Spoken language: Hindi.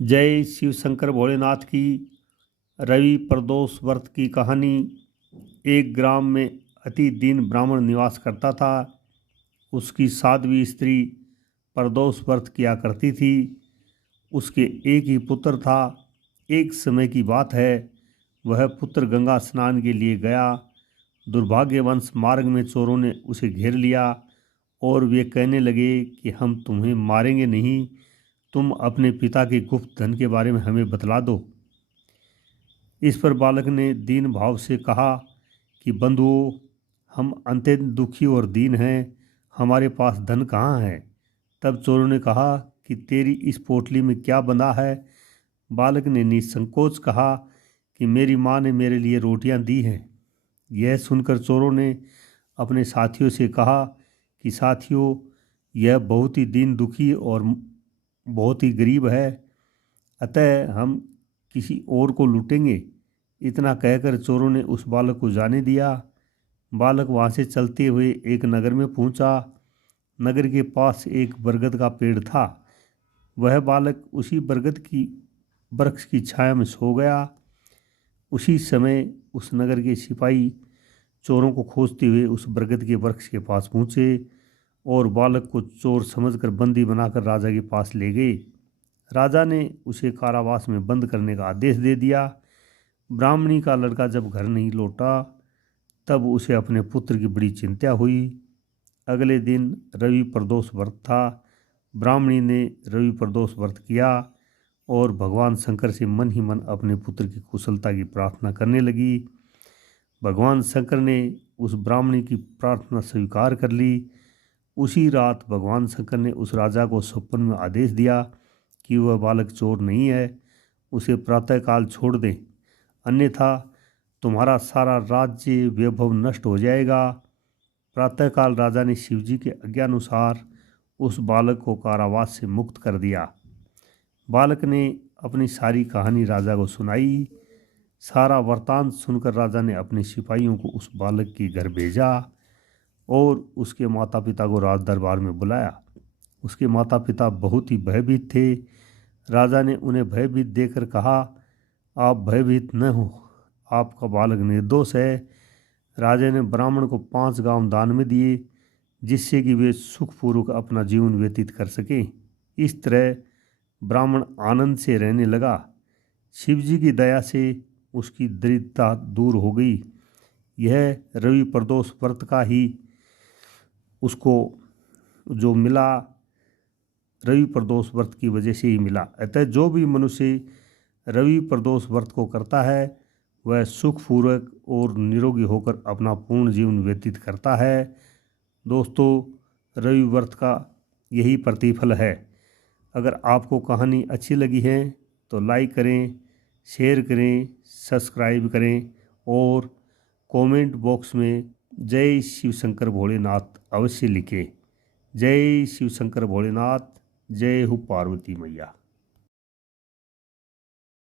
जय शिव शंकर भोलेनाथ की। रवि प्रदोष व्रत की कहानी। एक ग्राम में अति दीन ब्राह्मण निवास करता था। उसकी साध्वी स्त्री प्रदोष व्रत किया करती थी। उसके एक ही पुत्र था। एक समय की बात है, वह पुत्र गंगा स्नान के लिए गया। दुर्भाग्यवश मार्ग में चोरों ने उसे घेर लिया और वे कहने लगे कि हम तुम्हें मारेंगे नहीं, तुम अपने पिता के गुप्त धन के बारे में हमें बतला दो। इस पर बालक ने दीन भाव से कहा कि बंधुओं, हम अत्यंत दुखी और दीन हैं, हमारे पास धन कहाँ है। तब चोरों ने कहा कि तेरी इस पोटली में क्या बंधा है। बालक ने निसंकोच कहा कि मेरी माँ ने मेरे लिए रोटियां दी हैं। यह सुनकर चोरों ने अपने साथियों से कहा कि साथियों, यह बहुत ही दीन दुखी और बहुत ही गरीब है, अतः हम किसी और को लूटेंगे। इतना कहकर चोरों ने उस बालक को जाने दिया। बालक वहाँ से चलते हुए एक नगर में पहुँचा। नगर के पास एक बरगद का पेड़ था। वह बालक उसी बरगद की वृक्ष की छाया में सो गया। उसी समय उस नगर के सिपाही चोरों को खोजते हुए उस बरगद के वृक्ष के पास पहुँचे और बालक को चोर समझकर बंदी बनाकर राजा के पास ले गए। राजा ने उसे कारावास में बंद करने का आदेश दे दिया। ब्राह्मणी का लड़का जब घर नहीं लौटा, तब उसे अपने पुत्र की बड़ी चिंता हुई। अगले दिन रवि प्रदोष व्रत था। ब्राह्मणी ने रवि प्रदोष व्रत किया और भगवान शंकर से मन ही मन अपने पुत्र की कुशलता की प्रार्थना करने लगी। भगवान शंकर ने उस ब्राह्मणी की प्रार्थना स्वीकार कर ली। उसी रात भगवान शंकर ने उस राजा को स्वप्न में आदेश दिया कि वह बालक चोर नहीं है, उसे प्रातःकाल छोड़ दें, अन्यथा तुम्हारा सारा राज्य वैभव नष्ट हो जाएगा। प्रातःकाल राजा ने शिवजी के आज्ञानुसार उस बालक को कारावास से मुक्त कर दिया। बालक ने अपनी सारी कहानी राजा को सुनाई। सारा वृतांत सुनकर राजा ने अपने सिपाहियों को उस बालक के घर भेजा और उसके माता पिता को राज दरबार में बुलाया। उसके माता पिता बहुत ही भयभीत थे। राजा ने उन्हें भयभीत देखकर कहा, आप भयभीत न हो, आपका बालक निर्दोष है। राजा ने ब्राह्मण को 5 गांव दान में दिए, जिससे कि वे सुखपूर्वक अपना जीवन व्यतीत कर सकें। इस तरह ब्राह्मण आनंद से रहने लगा। शिवजी की दया से उसकी दरिद्रता दूर हो गई। यह रवि प्रदोष व्रत का ही उसको जो मिला, रवि प्रदोष व्रत की वजह से ही मिला। अतः जो भी मनुष्य रवि प्रदोष व्रत को करता है, वह सुखपूर्वक और निरोगी होकर अपना पूर्ण जीवन व्यतीत करता है। दोस्तों, रवि व्रत का यही प्रतिफल है। अगर आपको कहानी अच्छी लगी है तो लाइक करें, शेयर करें, सब्सक्राइब करें और कमेंट बॉक्स में जय शिव शंकर भोलेनाथ अवश्य लिखें। जय शिव शंकर भोलेनाथ, जय हो पार्वती मैया।